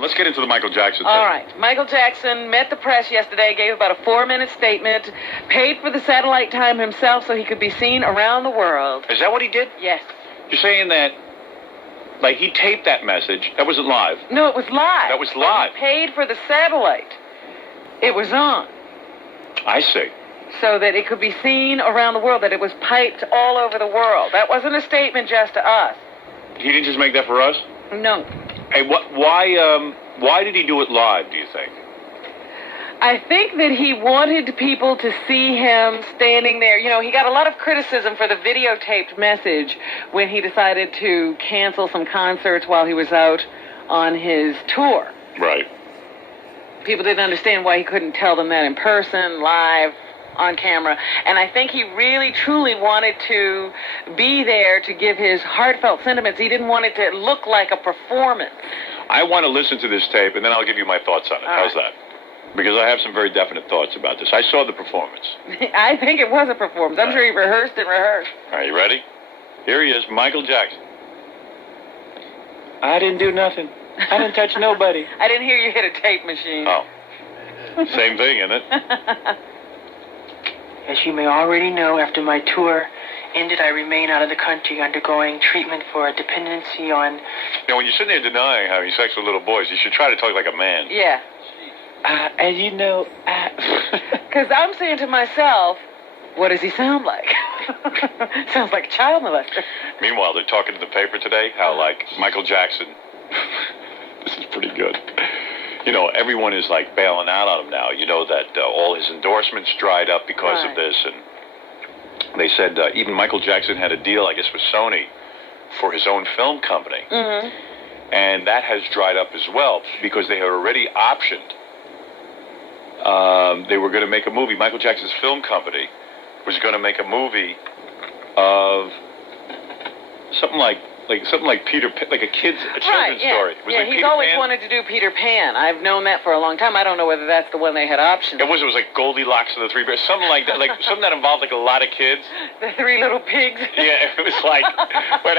Let's get into the Michael Jackson thing. All right. Michael Jackson met the press yesterday, gave about a 4-minute statement, paid for the satellite time himself so he could be seen around the world. Is that what he did? Yes. You're saying that, like, he taped that message. That wasn't live. No, it was live. That was live. But he paid for the satellite. It was on. I see. So that it could be seen around the world, that it was piped all over the world. That wasn't a statement just to us. He didn't just make that for us? No. Hey, why did he do it live, do you think? I think that he wanted people to see him standing there. You know, he got a lot of criticism for the videotaped message when he decided to cancel some concerts while he was out on his tour. Right. People didn't understand why he couldn't tell them that in person, live, on camera. And I think he really, truly wanted to be there to give his heartfelt sentiments. He didn't want it to look like a performance. I want to listen to this tape, and then I'll give you my thoughts on it. How's that? Because I have some very definite thoughts about this. I saw the performance. I think it was a performance. I'm sure he rehearsed and rehearsed. All right, you ready? Here he is, Michael Jackson. I didn't do nothing. I didn't touch nobody. I didn't hear you hit a tape machine. Oh. Same thing, isn't it? As you may already know, after my tour ended, I remain out of the country undergoing treatment for a dependency on... You know, when you're sitting there denying having sex with little boys, you should try to talk like a man. Yeah. As you know, Because I'm saying to myself, what does he sound like? Sounds like a child molester. Meanwhile, they're talking to the paper today how, like, Michael Jackson... This is pretty good. You know, everyone is, like, bailing out on him now. You know that all his endorsements dried up because of this. And they said even Michael Jackson had a deal, I guess, with Sony for his own film company. Mm-hmm. And that has dried up as well because they had already optioned. They were going to make a movie. Michael Jackson's film company was going to make a movie of something like Peter, like a children's story. Was yeah, it he's Peter always Pan? wanted to do Peter Pan. I've known that for a long time. I don't know whether that's the one they had options. It was like Goldilocks and the Three Bears, something like that, like something that involved like a lot of kids. The Three Little Pigs. Yeah, it was like. Wait,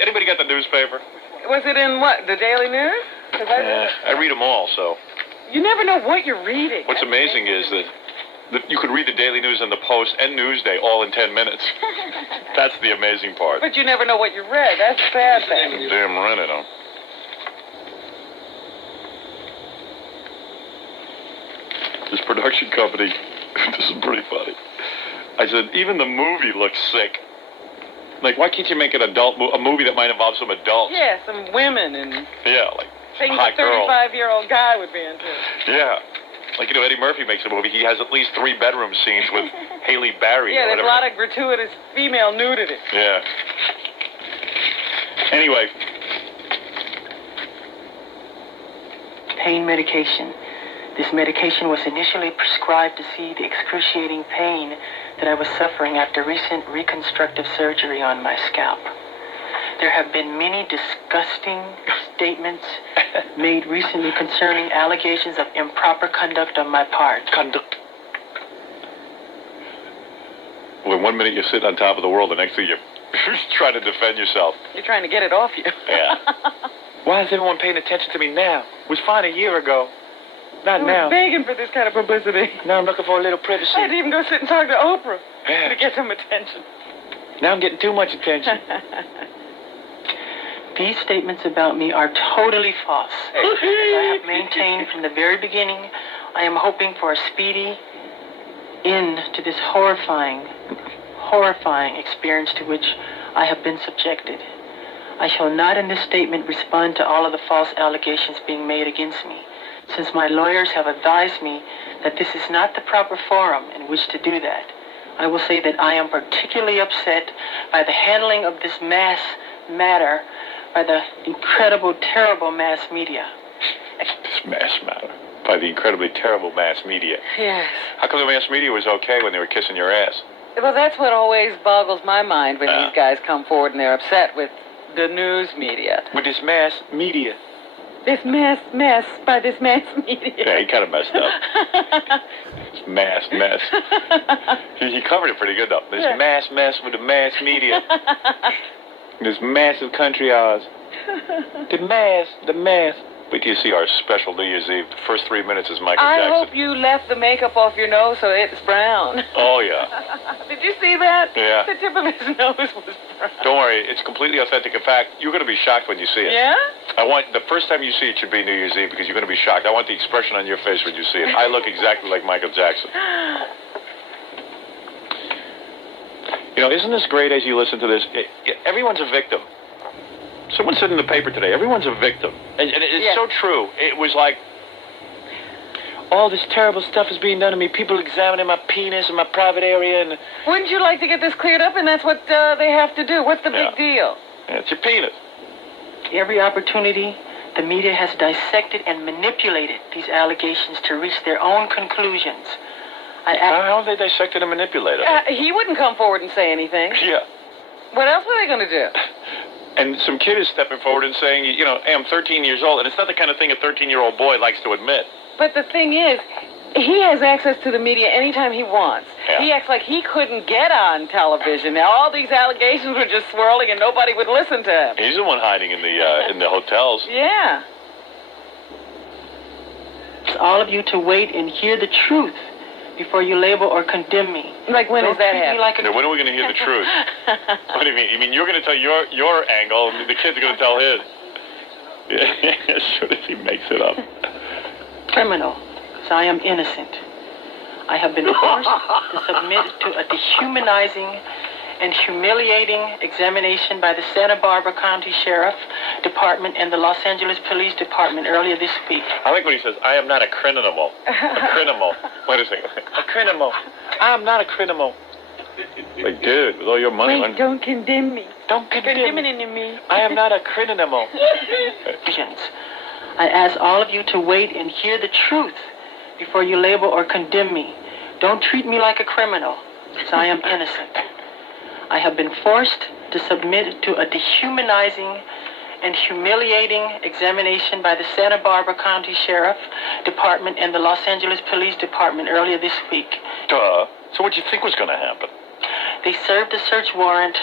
anybody got the newspaper? Was it in what? The Daily News? I read them all, so. You never know what you're reading. What's amazing is that you could read the Daily News and the Post and Newsday all in 10 minutes. That's the amazing part. But you never know what you read. That's a sad thing. Damn right I don't. This production company, this is pretty funny. I said, even the movie looks sick. Like, why can't you make an a movie that might involve some adults? Yeah, some women and yeah, like things hot a 35-year-old guy would be into. Yeah. Like, you know, Eddie Murphy makes a movie. He has at least 3 bedroom scenes with Halle Berry. Yeah, or there's a lot of gratuitous female nudity. Yeah. Anyway. pain medication. This medication was initially prescribed to see the excruciating pain that I was suffering after recent reconstructive surgery on my scalp. There have been many disgusting statements made recently concerning allegations of improper conduct on my part. Conduct. Well, 1 minute you're sitting on top of the world, the next thing you're trying to defend yourself. You're trying to get it off you. Yeah. Why is everyone paying attention to me now? It was fine a year ago. Not now. I was begging for this kind of publicity. Now I'm looking for a little privacy. I had to even go sit and talk to Oprah Yeah. to get some attention. Now I'm getting too much attention. These statements about me are totally false. As I have maintained from the very beginning, I am hoping for a speedy end to this horrifying experience to which I have been subjected. I shall not in this statement respond to all of the false allegations being made against me, since my lawyers have advised me that this is not the proper forum in which to do that. I will say that I am particularly upset by the handling of this mass matter by the incredible, terrible mass media. This mass matter. By the incredibly terrible mass media. Yes. How come the mass media was okay when they were kissing your ass? Well, that's what always boggles my mind when these guys come forward and they're upset with the news media. With this mass media. This mess by this mass media. Yeah, he kind of messed up. This mass mess. He covered it pretty good, though. This mass mess with the mass media. This massive country ours. The mass. Wait till you see our special New Year's Eve. The first 3 minutes is Michael I Jackson. hope you left the makeup off your nose so it's brown. Oh, yeah. Did you see that? Yeah. The tip of his nose was brown. Don't worry, it's completely authentic. In fact, you're going to be shocked when you see it. Yeah? I want the first time you see it should be New Year's Eve because you're going to be shocked. I want the expression on your face when you see it. I look exactly like Michael Jackson. You know, isn't this great as you listen to this? Everyone's a victim. Someone said in the paper today, everyone's a victim. And it's so true. It was like, all this terrible stuff is being done to me. People examining my penis and my private area. And Wouldn't you like to get this cleared up? And that's what they have to do. What's the big deal? Yeah, it's your penis. Every opportunity, the media has dissected and manipulated these allegations to reach their own conclusions. How have they dissected and manipulated? He wouldn't come forward and say anything. Yeah. What else were they going to do? And some kid is stepping forward and saying, you know, hey, I'm 13 years old. And it's not the kind of thing a 13-year-old boy likes to admit. But the thing is, he has access to the media anytime he wants. Yeah. He acts like he couldn't get on television. Now, all these allegations were just swirling and nobody would listen to him. He's the one hiding in the hotels. Yeah. It's all of you to wait and hear the truth before you label or condemn me. Like, when Don't does that treat me happen? like a... Now, when are we going to hear the truth? What do you mean? You mean you're going to tell your angle, and the kid's going to tell his? Yeah, as soon as he makes it up. criminal, because I am innocent. I have been forced to submit to a dehumanizing and humiliating examination by the Santa Barbara County Sheriff Department and the Los Angeles Police Department earlier this week. I like when he says, I am not a criminal. A criminal. Wait a second. A criminal. I am not a criminal. Like, dude, with all your money... Wait, don't condemn me. Don't condemn me. I am not a criminal. I ask all of you to wait and hear the truth before you label or condemn me. Don't treat me like a criminal, because I am innocent. I have been forced to submit to a dehumanizing and humiliating examination by the Santa Barbara County Sheriff Department and the Los Angeles Police Department earlier this week. Duh. So what do you think was going to happen? They served a search warrant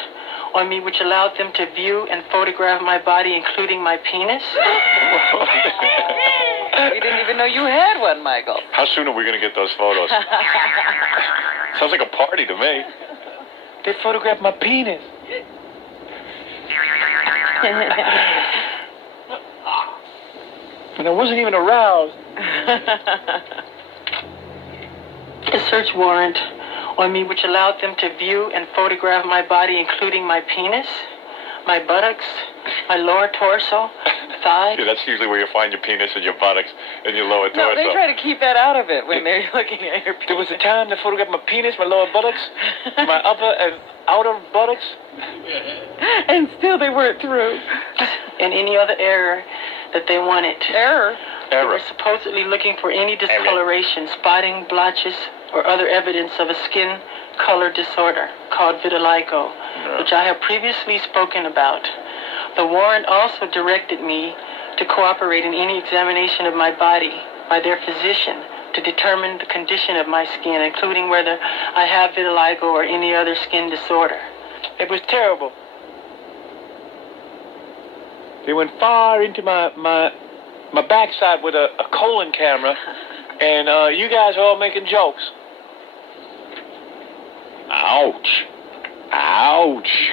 on me which allowed them to view and photograph my body, including my penis. We didn't even know you had one, Michael. How soon are we going to get those photos? Sounds like a party to me. They photographed my penis. And I wasn't even aroused. A search warrant on me which allowed them to view and photograph my body, including my penis, my buttocks, my lower torso, thigh. Yeah, that's usually where you find your penis and your buttocks and your lower torso. No, they try to keep that out of it when they're looking at your penis. There was a time to photograph my penis, my lower buttocks, my upper and outer buttocks. And still they weren't through. And any other error that they wanted. Error? They were supposedly looking for any discoloration, spotting, blotches, or other evidence of a skin color disorder called vitiligo, which I have previously spoken about. The warrant also directed me to cooperate in any examination of my body by their physician to determine the condition of my skin, including whether I have vitiligo or any other skin disorder. It was terrible. They went far into my backside with a colon camera, and you guys are all making jokes. Ouch. Ouch.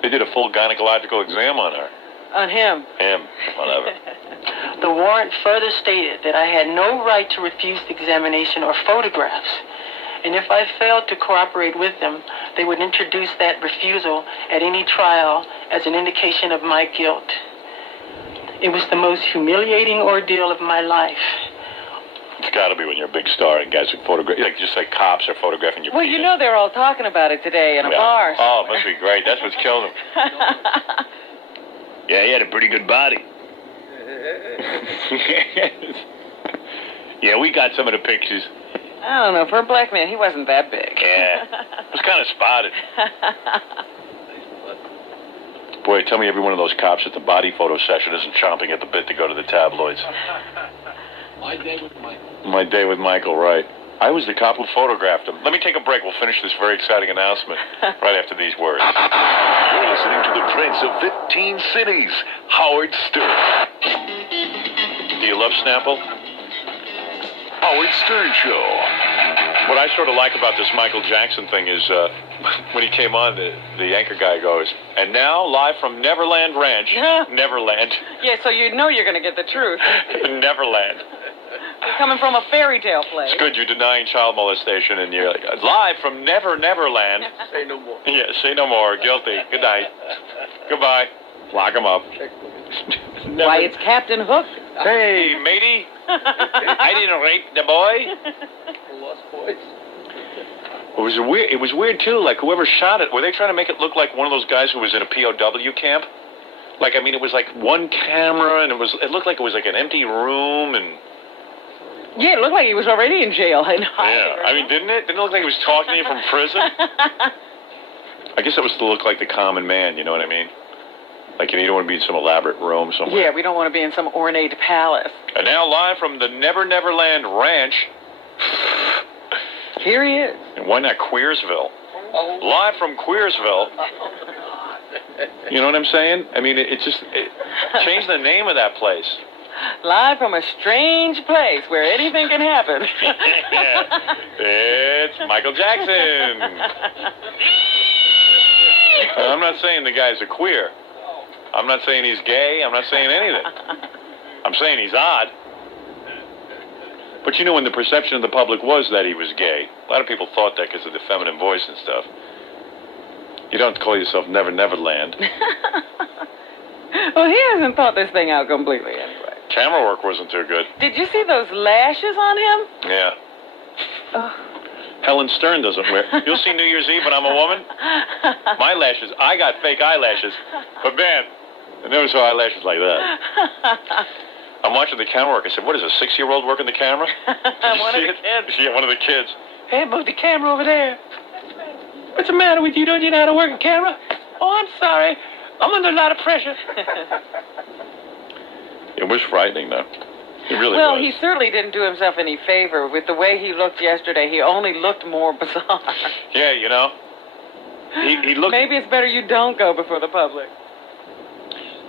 They did a full gynecological exam on her. On him. Him. Whatever. The warrant further stated that I had no right to refuse the examination or photographs, and if I failed to cooperate with them, they would introduce that refusal at any trial as an indication of my guilt. It was the most humiliating ordeal of my life. It's got to be when you're a big star and guys who photograph, like just like cops are photographing your Well, penis. you know they're all talking about it today in a bar. Oh, it must be great. That's what's killing him. Yeah, he had a pretty good body. Yeah, we got some of the pictures. I don't know. For a black man, he wasn't that big. Yeah. It was kind of spotted. Boy, tell me every one of those cops at the body photo session isn't chomping at the bit to go to the tabloids. My day with Michael. My day with Michael, right. I was the cop who photographed him. Let me take a break. We'll finish this very exciting announcement right after these words. You're listening to the Prince of 15 Cities, Howard Stern. you love Snapple? Howard Stern Show. What I sort of like about this Michael Jackson thing is when he came on, the anchor guy goes, and now live from Neverland Ranch. Neverland. Yeah, so you know you're going to get the truth. Neverland. You're coming from a fairy tale place. It's good you're denying child molestation, and you're like, live from Neverland. Say no more. Yeah, say no more. Guilty. Good night. Goodbye. Lock him up. Why, it's Captain Hook. Hey, matey. I didn't rape the boy. Lost boys. It was weird too. Like whoever shot it, were they trying to make it look like one of those guys who was in a POW camp? Like I mean, it was like one camera, and it looked like it was like an empty room, and Yeah, it looked like he was already in jail. yeah. I mean, didn't it? Didn't it look like he was talking to you from prison? I guess it was to look like the common man. You know what I mean? Like you don't want to be in some elaborate room somewhere. Yeah, we don't want to be in some ornate palace. And now live from the Neverland Ranch. Here he is. And why not Queersville? Oh. Live from Queersville. You know what I'm saying? I mean, change the name of that place. Live from a strange place where anything can happen. It's Michael Jackson. I'm not saying the guy's a queer. I'm not saying he's gay. I'm not saying anything. I'm saying he's odd. But you know, when the perception of the public was that he was gay, a lot of people thought that because of the feminine voice and stuff. You don't call yourself Neverland. Well, he hasn't thought this thing out completely anyway. Camera work wasn't too good. Did you see those lashes on him? Yeah. Oh. Helen Stern doesn't wear. You'll see New Year's Eve when I'm a woman. My lashes, I got fake eyelashes. But man, I never saw eyelashes like that. I'm watching the camera work. I said, what is a 6-year-old working the camera? One of the kids. Yeah, one of the kids. Hey, move the camera over there. What's the matter with you? Don't you know how to work a camera? Oh, I'm sorry. I'm under a lot of pressure. It was frightening, though. It really Well, was. he certainly didn't do himself any favor with the way he looked yesterday. He only looked more bizarre. Yeah, you know. He looked... Maybe it's better you don't go before the public.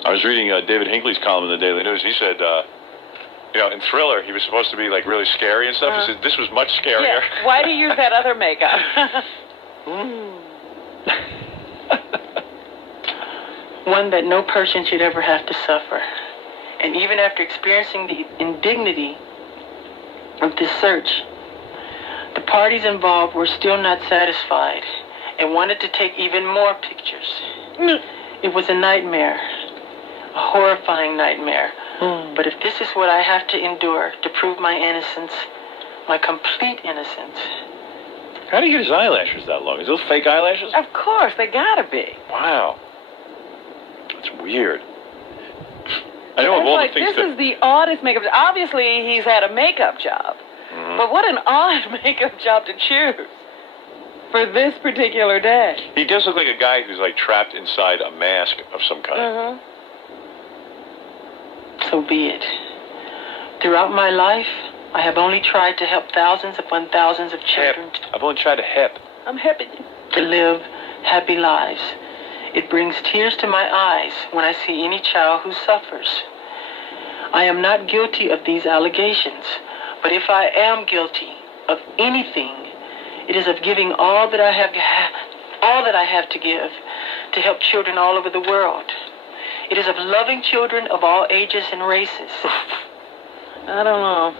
I was reading David Hinckley's column in the Daily News. He said, you know, in Thriller, he was supposed to be, like, really scary and stuff. He said, this was much scarier. Yeah. Why do you use that other makeup? One that no person should ever have to suffer. And even after experiencing the indignity of this search, the parties involved were still not satisfied and wanted to take even more pictures. It was a nightmare, a horrifying nightmare. But if this is what I have to endure to prove my innocence, my complete innocence. How do you get his eyelashes that long? Is those fake eyelashes? Of course, they gotta be. Wow. That's weird. I know of all Like, the things this is the oddest makeup. Obviously, he's had a makeup job. Mhm. But what an odd makeup job to choose for this particular day. He does look like a guy who's like trapped inside a mask of some kind. Mm-hmm. So be it. Throughout my life, I have only tried to help thousands upon thousands of children I've only tried to hip. I'm happy. to live happy lives. It brings tears to my eyes when I see any child who suffers. I am not guilty of these allegations, but if I am guilty of anything, it is of giving all that I have to give to help children all over the world. It is of loving children of all ages and races. I don't know.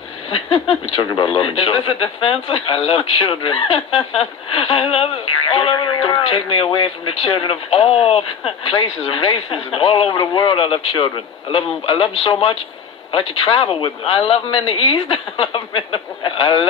We're talking about loving Is children. this a defense? I love children. I love it all over the world. Don't take me away from the children of all places and races and all over the world. I love children. I love them so much. I like to travel with them. I love them in the East. I love them in the West. I love